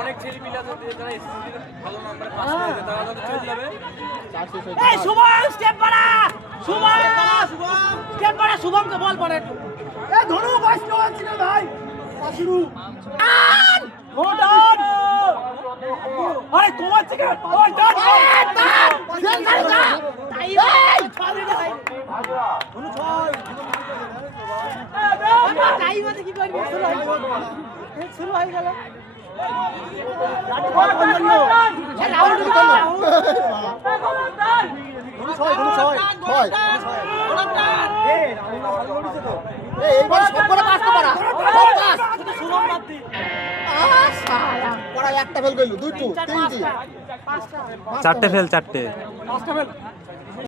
অনেক ছেলে মিলে আছে যারা এসএসসি ভালো নম্বরে পাস করেছে তারা তো চলে যাবে। এই শুভম স্টেপ পাড়া, শুভম স্টেপ পাড়া, শুভমকে বল পড়ে। এই ধরু বসলো আছে না ভাই, শুরু গোডন। আরে তোমার থেকে ওই ডান ডান জেল খালি যা তাই ছাড়ি না ভাই ধরু ছয় তাই মানে কি করবি, শুরু হয়ে গেল। একটা ফেল করলো, দুটো তিনটি, চারটে ফেল, চারটে পাঁচটা ফেল।